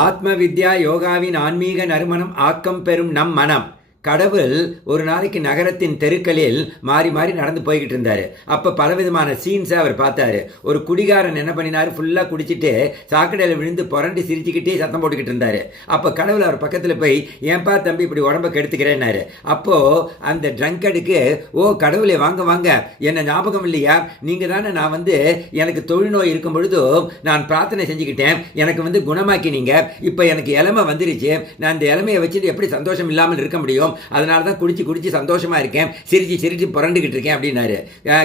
ஆத்ம வித்யா யோகாவின் ஆன்மீக நறுமணம் ஆக்கம் பெறும் நம் மனம். கடவுள் ஒரு நாளைக்கு நகரத்தின் தெருக்களில் மாறி மாறி நடந்து போய்கிட்டு இருந்தார். அப்போ பலவிதமான சீன்ஸை அவர் பார்த்தாரு. ஒரு குடிகாரன் என்ன பண்ணினார், ஃபுல்லாக குடிச்சிட்டு சாக்கடையில் விழுந்து புரண்டு சிரிச்சுக்கிட்டே சத்தம் போட்டுக்கிட்டு இருந்தார். அப்போ கடவுள் அவர் பக்கத்தில் போய், ஏன்பா தம்பி இப்படி உடம்பை கெடுத்துக்கிறேன்னாரு. அப்போது அந்த ட்ரங்கடுக்கு, ஓ கடவுளே வாங்க வாங்க, என்ன ஞாபகம் இல்லையா, நீங்கள் தானே நான் எனக்கு தொழுநோய் இருக்கும் பொழுது நான் பிரார்த்தனை செஞ்சுக்கிட்டேன், எனக்கு குணமாக்கினீங்க, இப்போ எனக்கு இளமை வந்துருச்சு, நான் இந்த இளமையை வச்சுட்டு எப்படி சந்தோஷம் இல்லாமல் இருக்க முடியும், அதனால தான் குடிச்சு குடிச்சு சந்தோஷமா இருக்கேன், சிரிச்சு சிரிச்சு புரண்டுகிட்டு இருக்கேன் அப்படின்னாரு.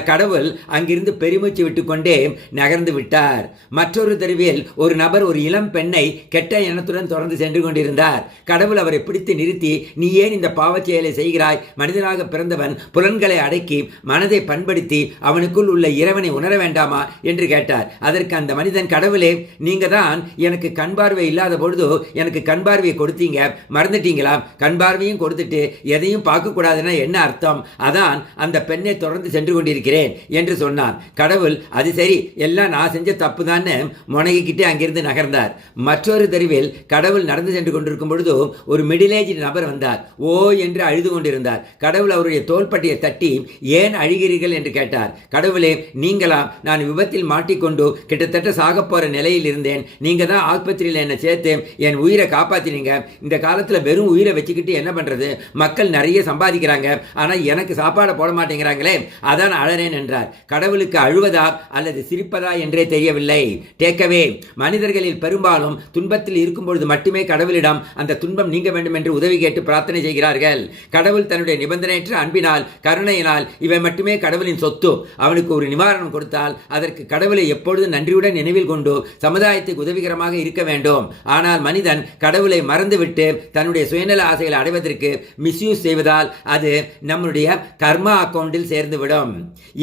கடவுள் அங்கிருந்து பெருமூச்சு விட்டுக்கொண்டே நகர்ந்து விட்டார். மற்றொரு தெருவில் ஒரு நபர் ஒரு இளம் பெண்ணை கெட்ட எண்ணத்துடன் தொடர்ந்து சென்று கொண்டிருந்தார். கடவுள் அவரை பிடித்து நிறுத்தி, நீ ஏன் இந்த பாவச் செயலை செய்கிறாய், மனிதனாக பிறந்தவன் புலன்களை அடக்கி மனதை பண்படுத்தி அவனுக்குள் உள்ள இறைவனை உணர வேண்டாமா என்று கேட்டார். அதற்கு அந்த மனிதன், கடவுளே நீங்க தான் எனக்கு கண் பார்வை இல்லாத பொழுது எனக்கு கண் பார்வையை கொடுத்தீங்க, மறந்துட்டீங்களா, கண் பார்வையும் கொடுத்துட்டு எதையும் பார்க்கக்கூடாதுன்னா என்ன அர்த்தம், அதான் அந்த பெண்ணை தொடர்ந்து சென்று கொண்டிருக்கிறேன் என்று சொன்னான். கடவுள், அது சரி, எல்லாம் நான் செஞ்ச தப்பு தான் முனகிக்கிட்டே அங்கிருந்து நகர்ந்தார். மற்றொரு தெருவில் கடவுள் நடந்து சென்று கொண்டிருக்கும் பொழுது ஒரு மிடில் ஏஜ் நபர் வந்தார். ஓ என்று அழுது கொண்டிருந்தார். கடவுள் அவருடைய தோள்பட்டியை தட்டி, ஏன் அழுகிறீர்கள் என்று கேட்டார். கடவுளே நீங்களா, நான் விபத்தில் மாட்டிக்கொண்டு கிட்டத்தட்ட சாக போற நிலையில் இருந்தேன், நீங்க தான் ஆஸ்பத்திரியில் என்னை சேர்த்து என் உயிரை காப்பாத்தினீங்க, இந்த காலத்தில் வெறும் உயிரை வச்சுக்கிட்டு என்ன பண்றது, மக்கள் நிறைய சம்பாதிக்கிறாங்க, ஆனால் எனக்கு சாப்பாடை போட மாட்டேங்கிறாங்களே, அதான் அழறேன் என்றார். கடவுளுக்கு அழுவதா அல்லது சிரிப்பதா என்றே தெரியவில்லை. டேக்கவே, மனிதர்களில் பெரும்பாலும் துன்பத்தில் இருக்கும் பொழுது மட்டுமே கடவுளிடம் அந்த துன்பம் நீங்க வேண்டும் என்று உதவி கேட்டு பிரார்த்தனை செய்கிறார்கள். கடவுள் தன்னுடைய நிபந்தனையற்ற அன்பினால் கருணையினால் இவை மட்டுமே கடவுளின் சொத்து. அவனுக்கு ஒரு நிவாரணம் கொடுத்தால் அதற்கு கடவுளை எப்பொழுதும் நன்றியுடன் நினைவில் கொண்டு சமுதாயத்துக்கு உதவிகரமாக இருக்க வேண்டும். ஆனால் மனிதன் கடவுளை மறந்துவிட்டு தன்னுடைய சுயநல ஆசைகளை அடைவதற்கு மிஸ்யூஸ் செய்வதால் அது நம்முடைய கர்மா அக்கௌண்டில் சேர்ந்துவிடும்.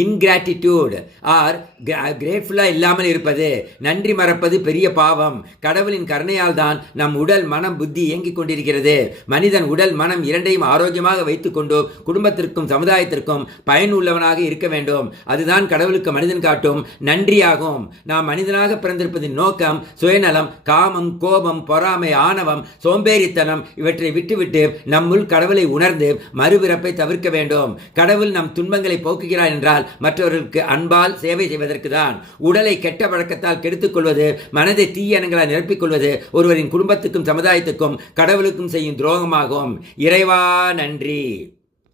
இன்கிராட்டிடியூட் ஆர் கிரேட்ஃபுல்லா இல்லாமல் இருப்பது, நன்றி மறப்பது பெரிய பாவம். கடவுளின் கருணையால் தான் நம் உடல் மனம் புத்தி இயங்கிக் கொண்டிருக்கிறது. மனிதன் உடல் மனம் இரண்டையும் ஆரோக்கியமாக வைத்துக் கொண்டு குடும்பத்திற்கும் சமுதாயத்திற்கும் பயனுள்ளவனாக இருக்க வேண்டும். அதுதான் கடவுளுக்கு மனிதன் காட்டும் நன்றியாகும். நாம் மனிதனாக பிறந்திருப்பதின் நோக்கம் சுயநலம், காமம், கோபம், பொறாமை, ஆணவம், சோம்பேறித்தனம் இவற்றை விட்டுவிட்டு நம்முள் கடவுளை உணர்ந்து மறுபிறப்பை தவிர்க்க வேண்டும். கடவுள் நம் துன்பங்களை போக்குகிறார் என்றால் மற்றவர்களுக்கு அன்பால் சேவை செய்வதற்கு தான். உடலை கெட்ட பழக்கத்தால் கெடுத்துக் கொள்வது, மனதை தீய எண்ணங்களால் நிரப்பிக் கொள்வது ஒருவரின் குடும்பத்துக்கும் சமுதாயத்துக்கும் கடவுளுக்கும் செய்யும் துரோகமாகும். இறைவா நன்றி.